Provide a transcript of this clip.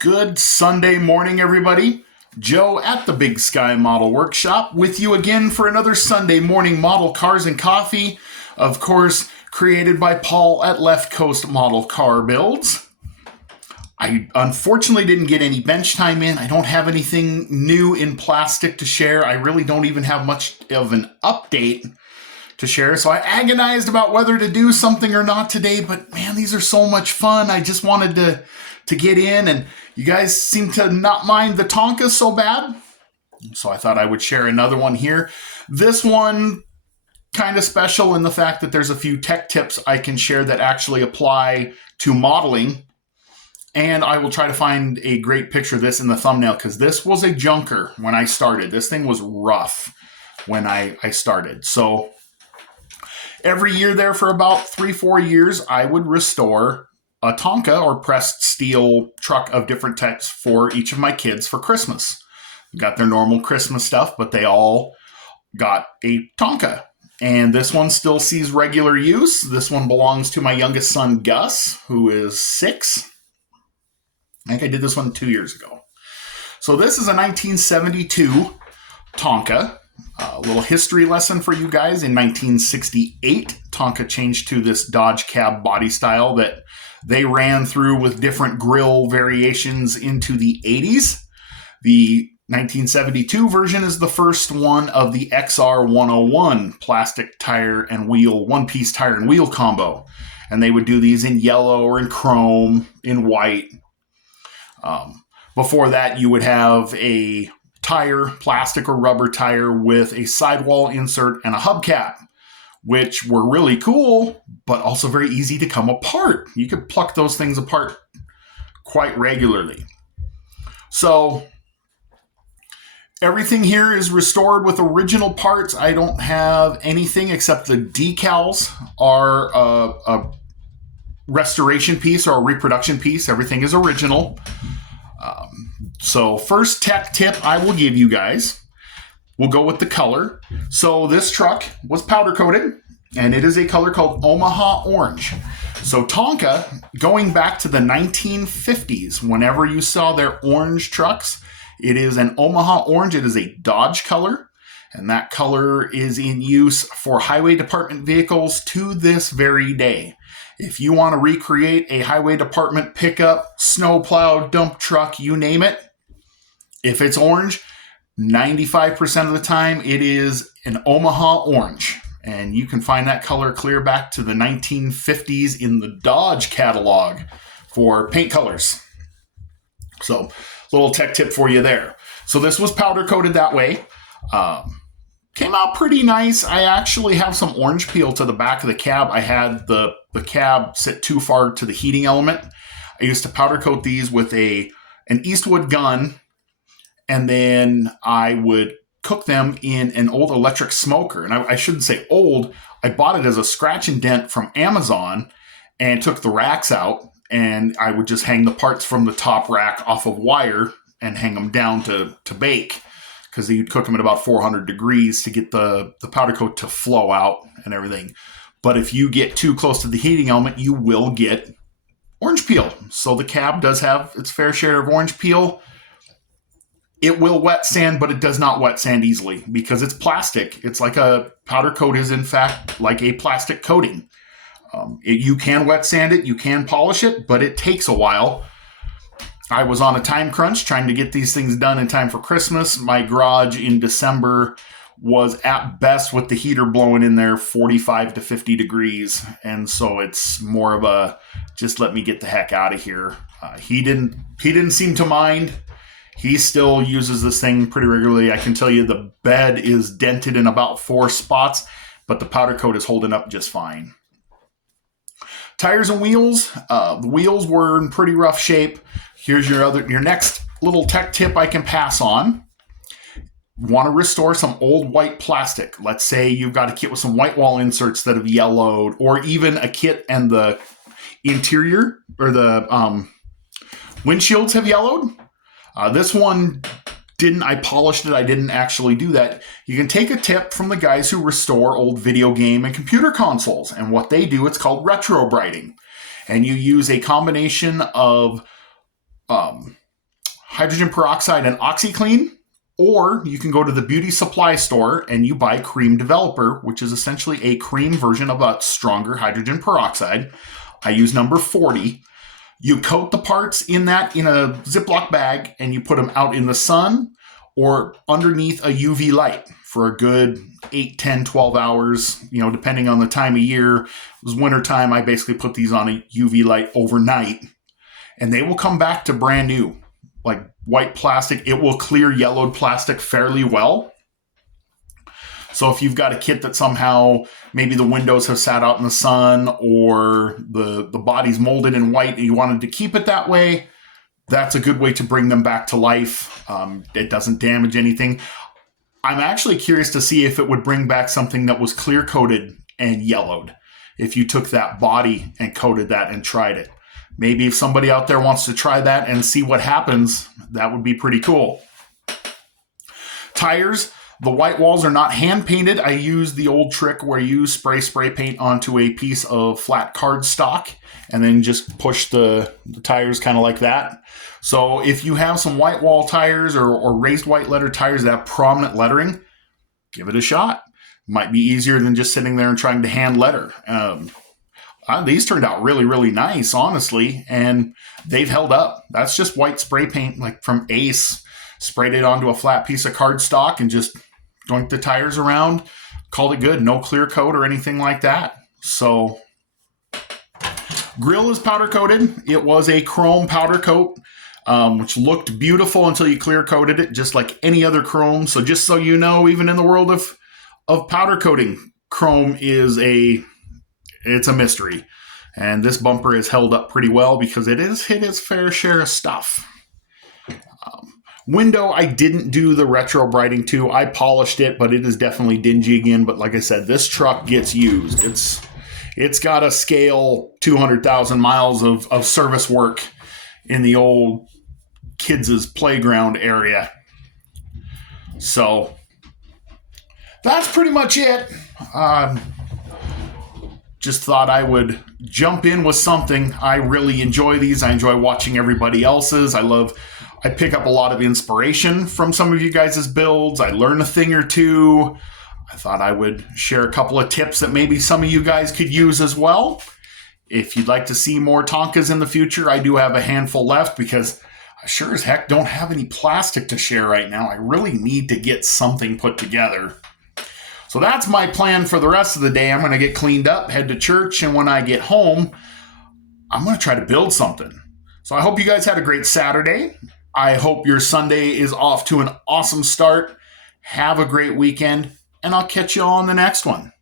Good Sunday morning, everybody. Joe at the Big Sky Model Workshop with you again for another Sunday morning model cars and coffee. Of course, created by Paul at Left Coast Model Car Builds. I unfortunately didn't get any bench time in. I don't have anything new in plastic to share. I really don't even have much of an update to share. So I agonized about whether to do something or not today, but man, these are so much fun. I just wanted to get in, and you guys seem to not mind the Tonka so bad. So I thought I would share another one here. This one kind of special in the fact that there's a few tech tips I can share that actually apply to modeling. And I will try to find a great picture of this in the thumbnail because this was a junker when I started. This thing was rough when I started. So every year there for about 3-4 years, I would restore a Tonka or pressed steel truck of different types for each of my kids for Christmas. Got their normal Christmas stuff, but they all got a Tonka. And this one still sees regular use. This one belongs to my youngest son, Gus, who is 6. I think I did this one 2 years ago. So this is a 1972 Tonka. A little history lesson for you guys. In 1968, Tonka changed to this Dodge cab body style that they ran through with different grille variations into the 80s. The 1972 version is the first one of the XR 101 plastic tire and wheel, one-piece tire and wheel combo. And they would do these in yellow or in chrome, in white. Before that, you would have a tire, plastic or rubber tire with a sidewall insert and a hubcap, which were really cool, but also very easy to come apart. You could pluck those things apart quite regularly. So everything here is restored with original parts. I don't have anything except the decals are a restoration piece or a reproduction piece. Everything is original. So first tech tip I will give you guys, we'll go with the color. So this truck was powder coated, and it is a color called Omaha Orange. So Tonka, going back to the 1950s, whenever you saw their orange trucks, it is an Omaha Orange. It is a Dodge color, and that color is in use for highway department vehicles to this very day. If you want to recreate a highway department pickup, snowplow, dump truck, you name it, if it's orange, 95% of the time it is an Omaha Orange. And you can find that color clear back to the 1950s in the Dodge catalog for paint colors. So, little tech tip for you there. So this was powder coated that way. Came out pretty nice. I actually have some orange peel to the back of the cab. I had the cab sit too far to the heating element. I used to powder coat these with an Eastwood gun, and then I would cook them in an old electric smoker. And I shouldn't say old. I bought it as a scratch and dent from Amazon and took the racks out, and I would just hang the parts from the top rack off of wire and hang them down to bake, because you'd cook them at about 400 degrees to get the powder coat to flow out and everything. But if you get too close to the heating element, you will get orange peel. So the cab does have its fair share of orange peel. It will wet sand, but it does not wet sand easily because it's plastic. It's like a powder coat is, in fact, like a plastic coating. You can wet sand it, you can polish it, but it takes a while. I was on a time crunch trying to get these things done in time for Christmas. My garage in December was at best, with the heater blowing in there, 45 to 50 degrees. And so it's more of a, just let me get the heck out of here. He didn't seem to mind. He still uses this thing pretty regularly. I can tell you the bed is dented in about 4 spots, but the powder coat is holding up just fine. Tires and wheels. The wheels were in pretty rough shape. Here's your next little tech tip I can pass on. Want to restore some old white plastic. Let's say you've got a kit with some white wall inserts that have yellowed, or even a kit and the interior or the windshields have yellowed. This one didn't. I polished it. I didn't actually do that. You can take a tip from the guys who restore old video game and computer consoles. And what they do, it's called retrobrighting. And you use a combination of hydrogen peroxide and OxyClean, or you can go to the beauty supply store and you buy Cream Developer, which is essentially a cream version of a stronger hydrogen peroxide. I use number 40. You coat the parts in that in a Ziploc bag and you put them out in the sun or underneath a UV light for a good 8, 10, 12 hours, depending on the time of year. It was wintertime, I basically put these on a UV light overnight, and they will come back to brand new, like white plastic. It will clear yellowed plastic fairly well. So if you've got a kit that somehow maybe the windows have sat out in the sun or the body's molded in white and you wanted to keep it that way, that's a good way to bring them back to life. It doesn't damage anything. I'm actually curious to see if it would bring back something that was clear coated and yellowed. If you took that body and coated that and tried it. Maybe if somebody out there wants to try that and see what happens, that would be pretty cool. Tires. The white walls are not hand painted. I use the old trick where you spray paint onto a piece of flat cardstock and then just push the tires kind of like that. So if you have some white wall tires or raised white letter tires that have prominent lettering, give it a shot. Might be easier than just sitting there and trying to hand letter. These turned out really, really nice, honestly, and they've held up. That's just white spray paint, like from Ace. Sprayed it onto a flat piece of cardstock and just doinked the tires around. Called it good. No clear coat or anything like that. So, grill is powder coated. It was a chrome powder coat, which looked beautiful until you clear coated it, just like any other chrome. So just so you know, even in the world of powder coating, chrome is it's a mystery. And this bumper is held up pretty well because it has hit its fair share of stuff. Window, I didn't do the retro brighting to. I polished it, but it is definitely dingy again. But like I said, this truck gets used. It's got a scale 200,000 miles of service work in the old kids' playground area. So that's pretty much it. Just thought I would jump in with something. I really enjoy these. I enjoy watching everybody else's. I pick up a lot of inspiration from some of you guys' builds. I learn a thing or two. I thought I would share a couple of tips that maybe some of you guys could use as well. If you'd like to see more Tonkas in the future, I do have a handful left because I sure as heck don't have any plastic to share right now. I really need to get something put together. So that's my plan for the rest of the day. I'm going to get cleaned up, head to church, and when I get home, I'm going to try to build something. So I hope you guys had a great Saturday. I hope your Sunday is off to an awesome start. Have a great weekend, and I'll catch you all on the next one.